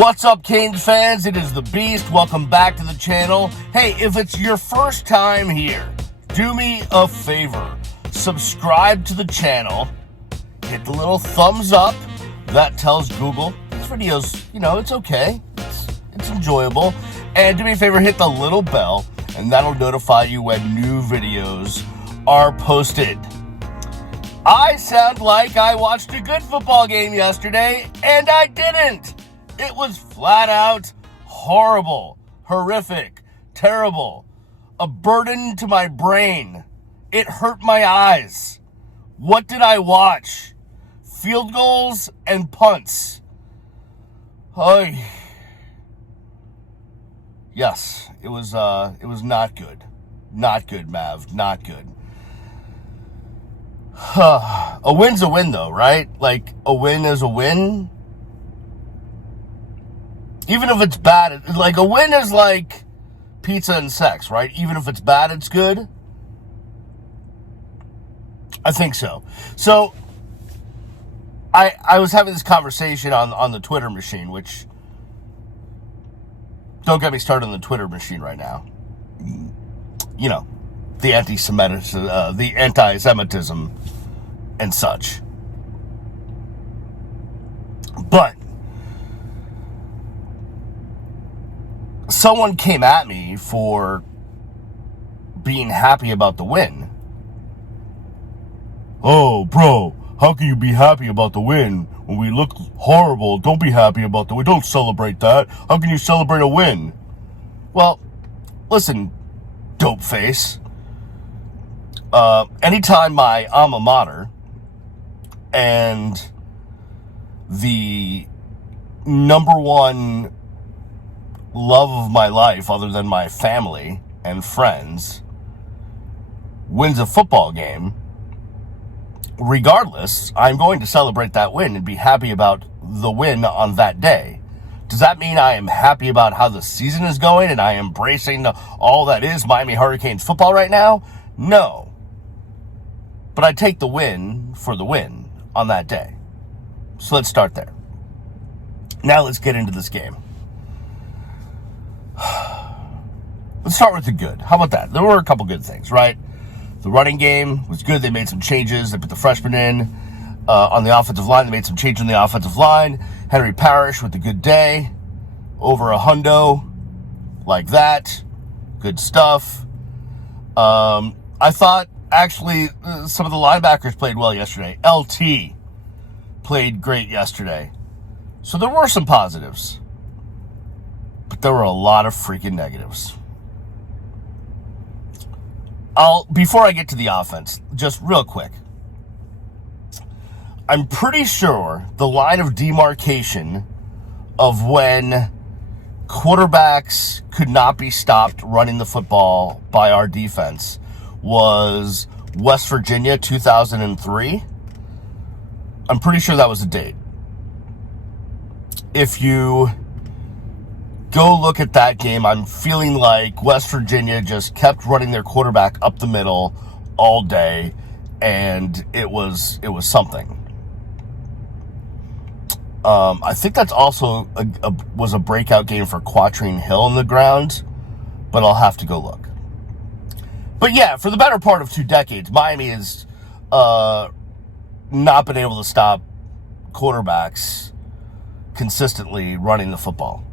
What's up, Canes fans? It is the Beast. Welcome back to the channel. Hey, if it's your first time here, do me a favor. Subscribe to the channel. Hit the little thumbs up. That tells Google this video's, it's okay. It's enjoyable. And do me a favor, hit the little bell, and that'll notify you when new videos are posted. I sound like I watched a good football game yesterday, and I didn't. It was flat out horrible, horrific, terrible, a burden to my brain. It hurt my eyes. What did I watch? Field goals and punts. Oy. Yes, it was not good. Not good, Mav, not good. A win's a win, though, right? Like, a win is a win. Even if it's bad, like, a win is like pizza and sex, right? Even if it's bad, it's good. I think so. So, I was having this conversation on the Twitter machine, which, don't get me started on the Twitter machine right now. The anti-Semitism and such. But someone came at me for being happy about the win. Oh, bro, how can you be happy about the win when we look horrible? Don't be happy about the win. Don't celebrate that. How can you celebrate a win? Well, listen, dope face. Anytime my alma mater and the number one love of my life, other than my family and friends, wins a football game, regardless, I'm going to celebrate that win and be happy about the win on that day. Does that mean I am happy about how the season is going and I am embracing all that is Miami Hurricanes football right now? No. But I take the win for the win on that day. So let's start there. Now let's get into this game. Let's start with the good. How about that? There were a couple good things, right? The running game was good. They made some changes. They put the freshman in on the offensive line. They made some changes on the offensive line. Henry Parrish with a good day. Over a hundo. Like that. Good stuff. I thought, actually, some of the linebackers played well yesterday. LT played great yesterday. So there were some positives. But there were a lot of freaking negatives. Before I get to the offense, just real quick. I'm pretty sure the line of demarcation of when quarterbacks could not be stopped running the football by our defense was West Virginia 2003. I'm pretty sure that was the date. If you go look at that game, I'm feeling like West Virginia just kept running their quarterback up the middle all day, and it was something. I think that's also was a breakout game for Quatrine Hill in the ground, but I'll have to go look. But yeah, for the better part of 2 decades, Miami has not been able to stop quarterbacks consistently running the football.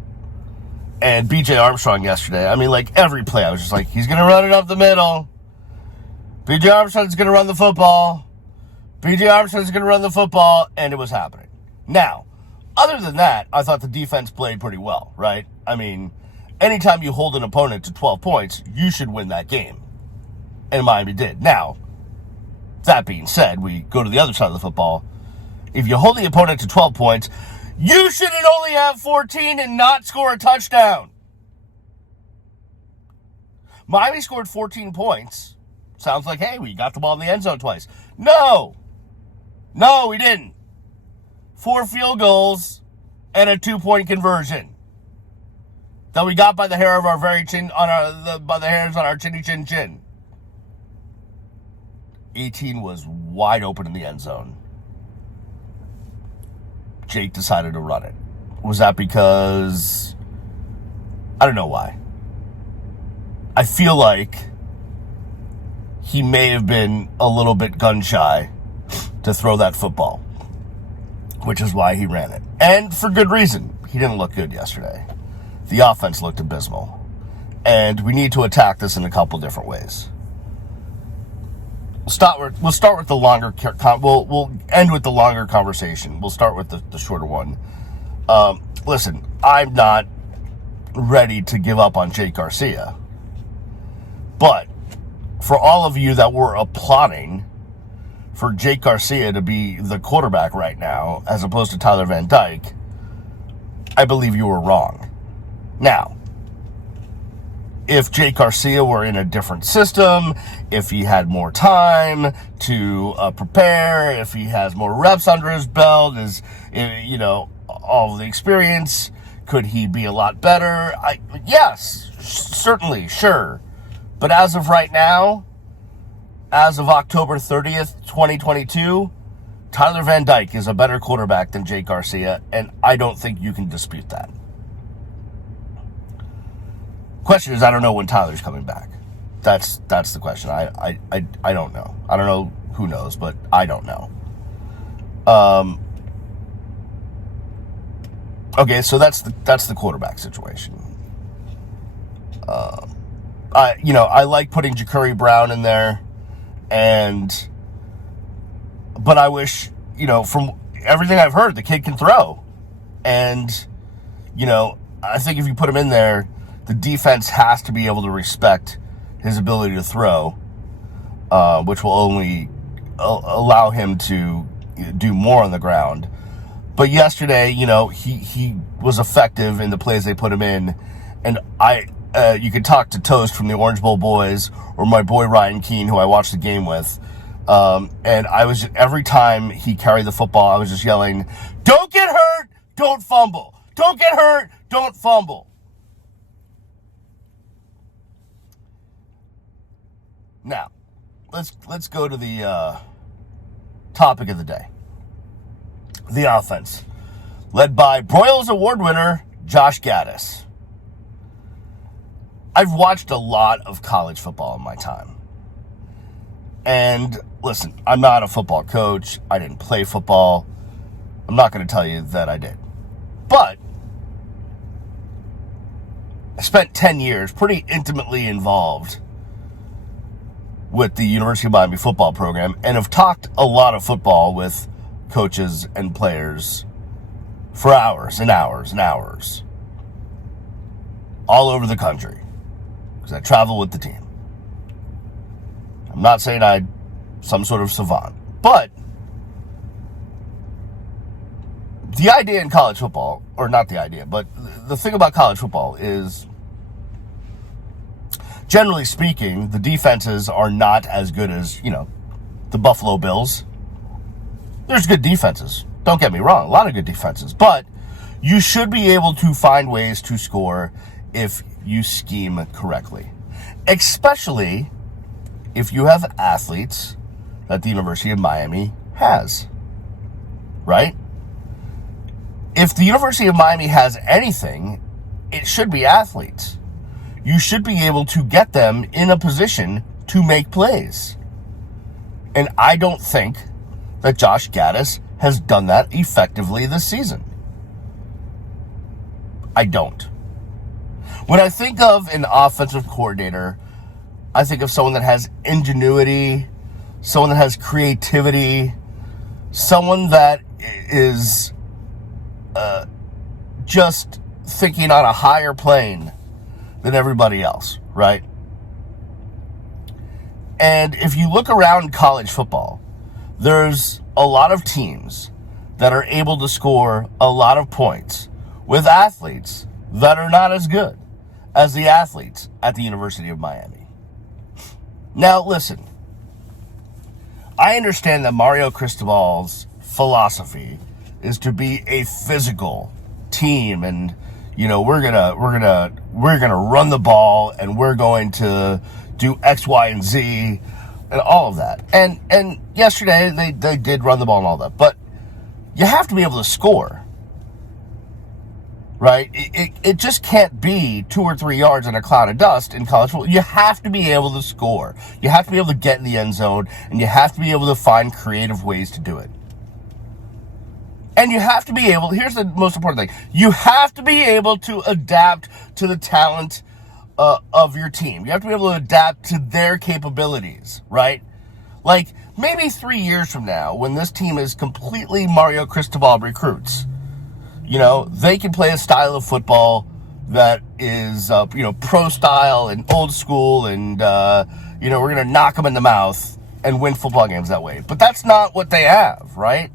And B.J. Armstrong yesterday, I mean, like, every play, I was just like, he's going to run it up the middle. B.J. Armstrong's going to run the football. B.J. Armstrong's going to run the football, and it was happening. Now, other than that, I thought the defense played pretty well, right? I mean, anytime you hold an opponent to 12 points, you should win that game. And Miami did. Now, that being said, we go to the other side of the football. If you hold the opponent to 12 points, you shouldn't only have 14 and not score a touchdown. Miami scored 14 points. Sounds like, hey, we got the ball in the end zone twice. No, we didn't. 4 field goals and a 2-point conversion that we got by the hair of our very chin, by the hairs on our chinny chin chin. 18 was wide open in the end zone. Jake decided to run it. Was that because, I don't know why. I feel like he may have been a little bit gun shy to throw that football, which is why he ran it. And for good reason. He didn't look good yesterday. The offense looked abysmal. And we need to attack this in a couple different ways. We'll start with the longer. We'll end with the longer conversation. We'll start with the shorter one. Listen, I'm not ready to give up on Jake Garcia, but for all of you that were applauding for Jake Garcia to be the quarterback right now, as opposed to Tyler Van Dyke, I believe you were wrong. Now, if Jake Garcia were in a different system, if he had more time to prepare, if he has more reps under his belt, all of the experience, could he be a lot better? Yes, certainly, sure. But as of right now, as of October 30th, 2022, Tyler Van Dyke is a better quarterback than Jake Garcia, and I don't think you can dispute that. Question is, I don't know when Tyler's coming back. That's the question. I don't know. I don't know who knows, but I don't know. Okay, so that's the quarterback situation. I like putting Ja'Cory Brown in there, but I wish, from everything I've heard, the kid can throw. And, I think if you put him in there, the defense has to be able to respect his ability to throw, which will only allow him to do more on the ground. But yesterday, he was effective in the plays they put him in. And you could talk to Toast from the Orange Bowl boys or my boy Ryan Keene, who I watched the game with. And I was, every time he carried the football, I was just yelling, "Don't get hurt, don't fumble. Don't get hurt, don't fumble." Now, let's go to the topic of the day. The offense, led by Broyles Award winner Josh Gaddis. I've watched a lot of college football in my time. And listen, I'm not a football coach. I didn't play football. I'm not going to tell you that I did. But I spent 10 years pretty intimately involved with the University of Miami football program and have talked a lot of football with coaches and players for hours and hours and hours all over the country because I travel with the team. I'm not saying I'm some sort of savant, but the idea in college football, or not the idea, but the thing about college football is, generally speaking, the defenses are not as good as, the Buffalo Bills. There's good defenses. Don't get me wrong. A lot of good defenses. But you should be able to find ways to score if you scheme correctly. Especially if you have athletes that the University of Miami has. Right? If the University of Miami has anything, it should be athletes. You should be able to get them in a position to make plays. And I don't think that Josh Gaddis has done that effectively this season. I don't. When I think of an offensive coordinator, I think of someone that has ingenuity, someone that has creativity, someone that is just thinking on a higher plane than everybody else, right? And if you look around college football, there's a lot of teams that are able to score a lot of points with athletes that are not as good as the athletes at the University of Miami. Now, listen, I understand that Mario Cristobal's philosophy is to be a physical team, and we're gonna run the ball, and we're going to do X, Y, and Z, and all of that. And yesterday they did run the ball and all that, but you have to be able to score. right? It just can't be 2 or 3 yards in a cloud of dust in college football. You have to be able to score. You have to be able to get in the end zone, and you have to be able to find creative ways to do it. And you have to be able, here's the most important thing, you have to be able to adapt to the talent of your team. You have to be able to adapt to their capabilities, right? Like, maybe 3 years from now, when this team is completely Mario Cristobal recruits, they can play a style of football that is, pro style and old school, and, we're going to knock them in the mouth and win football games that way. But that's not what they have, right?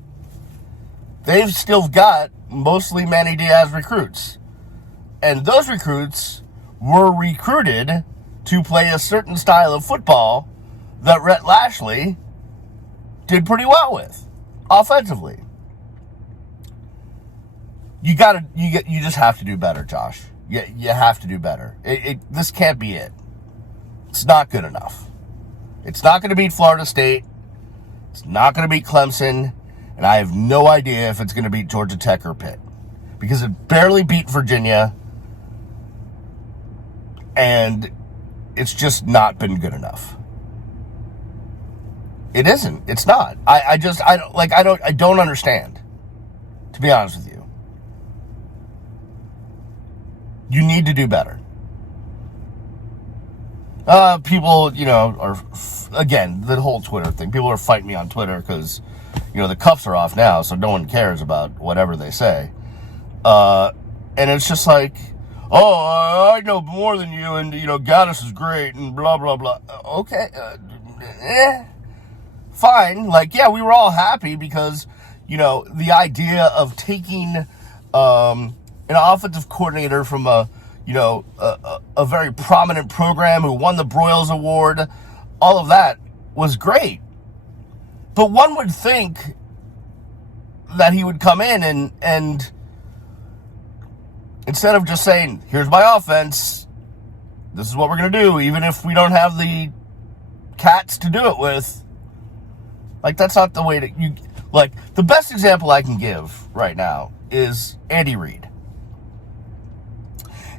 They've still got mostly Manny Diaz recruits. And those recruits were recruited to play a certain style of football that Rhett Lashley did pretty well with, offensively. You just have to do better, Josh. You have to do better. This can't be it. It's not good enough. It's not going to beat Florida State. It's not going to beat Clemson. And I have no idea if it's going to beat Georgia Tech or Pitt. Because it barely beat Virginia. And it's just not been good enough. It isn't. It's not. I don't understand. To be honest with you. You need to do better. People, are, again, the whole Twitter thing. People are fighting me on Twitter because, the cuffs are off now, so no one cares about whatever they say. And it's just like, oh, I know more than you, and, Gaddis is great, and blah, blah, blah. Okay, fine. Like, yeah, we were all happy because, the idea of taking an offensive coordinator from a very prominent program who won the Broyles Award, all of that was great. But one would think that he would come in and instead of just saying, here's my offense, this is what we're going to do, even if we don't have the cats to do it with, like, that's not the way to, the best example I can give right now is Andy Reid.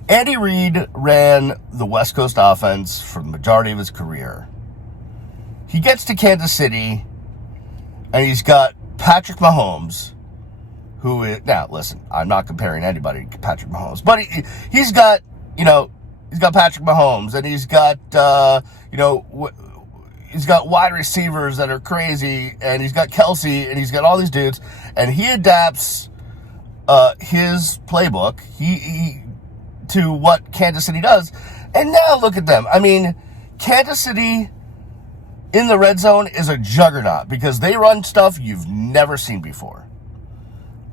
Andy Reid ran the West Coast offense for the majority of his career. He gets to Kansas City, and he's got Patrick Mahomes, who is, now listen, I'm not comparing anybody to Patrick Mahomes, but he's got Patrick Mahomes, and he's got, he's got wide receivers that are crazy, and he's got Kelsey, and he's got all these dudes, and he adapts his playbook to what Kansas City does, and now look at them. I mean, Kansas City in the red zone is a juggernaut because they run stuff you've never seen before.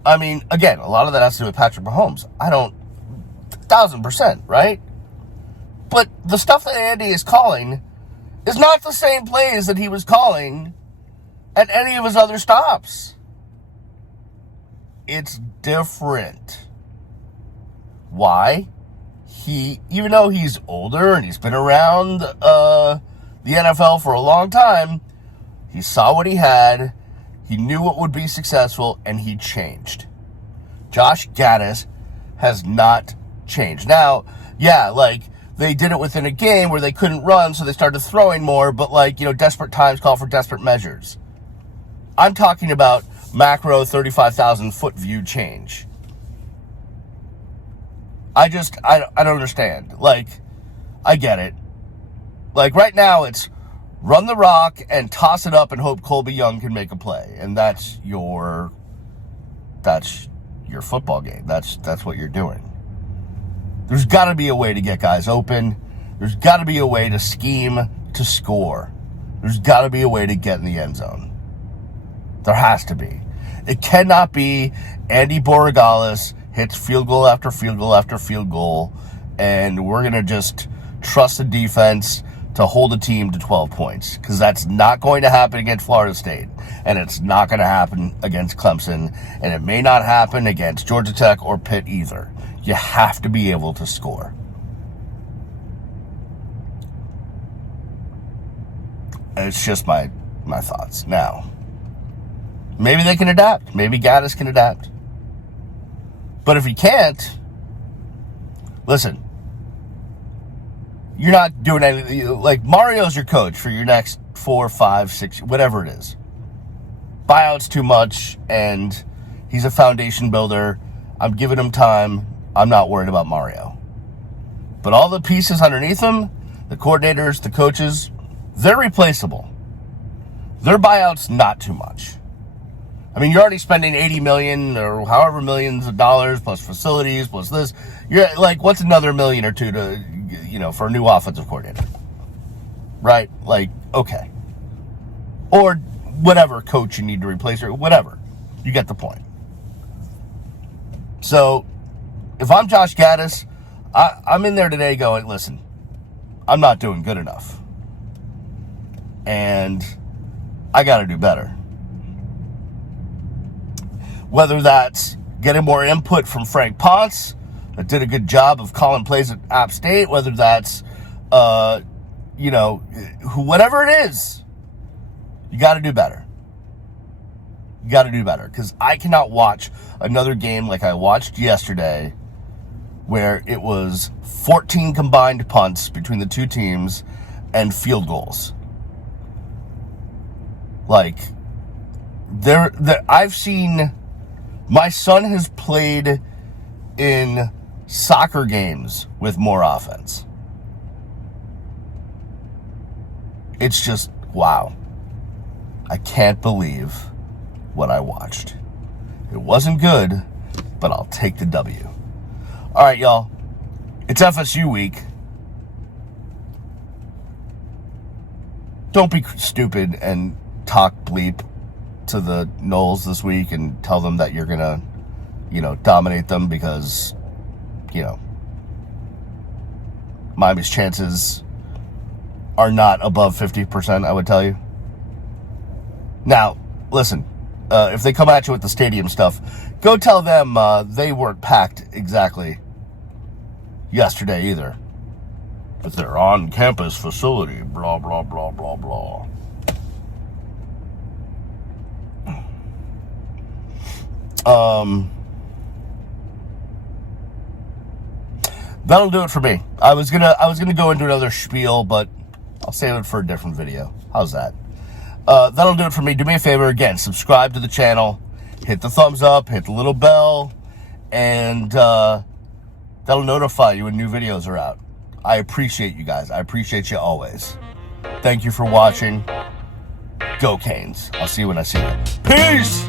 I mean, again, a lot of that has to do with Patrick Mahomes. 1,000%, right? But the stuff that Andy is calling is not the same plays that he was calling at any of his other stops. It's different. Why? Even though he's older and he's been around the NFL for a long time, he saw what he had, he knew what would be successful, and he changed. Josh Gaddis has not changed. Now, yeah, they did it within a game where they couldn't run, so they started throwing more, but desperate times call for desperate measures. I'm talking about macro 35,000 foot view change. I don't understand. I get it. Right now it's run the rock and toss it up and hope Colby Young can make a play. And that's your football game. That's what you're doing. There's got to be a way to get guys open. There's got to be a way to scheme to score. There's got to be a way to get in the end zone. There has to be. It cannot be Andy Borregales hits field goal after field goal after field goal, and we're going to just trust the defense to hold a team to 12 points, because that's not going to happen against Florida State, and it's not going to happen against Clemson, and it may not happen against Georgia Tech or Pitt either. You have to be able to score. It's just my thoughts. Now, maybe they can adapt. Maybe Gaddis can adapt. But if he can't, listen, you're not doing anything. Like, Mario's your coach for your next 4, 5, 6, whatever it is. Buyout's too much, and he's a foundation builder. I'm giving him time. I'm not worried about Mario. But all the pieces underneath him, the coordinators, the coaches, they're replaceable. Their buyout's not too much. I mean, you're already spending $80 million or however millions of dollars plus facilities plus this. You're like, what's another $1 million or $2 million to, for a new offensive coordinator? Right? Like, okay. Or whatever coach you need to replace or whatever. You get the point. So, if I'm Josh Gaddis, I'm in there today going, listen, I'm not doing good enough. And I got to do better. Whether that's getting more input from Frank Ponce, that did a good job of calling plays at App State, whether that's, whatever it is, you got to do better. You got to do better. Because I cannot watch another game like I watched yesterday where it was 14 combined punts between the two teams and field goals. Like, I've seen... My son has played in soccer games with more offense. It's just, wow. I can't believe what I watched. It wasn't good, but I'll take the W. All right, y'all. It's FSU week. Don't be stupid and talk bleep to the Noles this week and tell them that you're going to, dominate them because, Miami's chances are not above 50%, I would tell you. Now, listen, if they come at you with the stadium stuff, go tell them they weren't packed exactly yesterday either. But they're on-campus facility, blah, blah, blah, blah, blah. That'll do it for me. I was gonna go into another spiel, but I'll save it for a different video. How's that? That'll do it for me. Do me a favor again, subscribe to the channel, hit the thumbs up, hit the little bell, and that'll notify you when new videos are out. I appreciate you guys. I appreciate you always. Thank you for watching. Go Canes. I'll see you when I see you. Peace!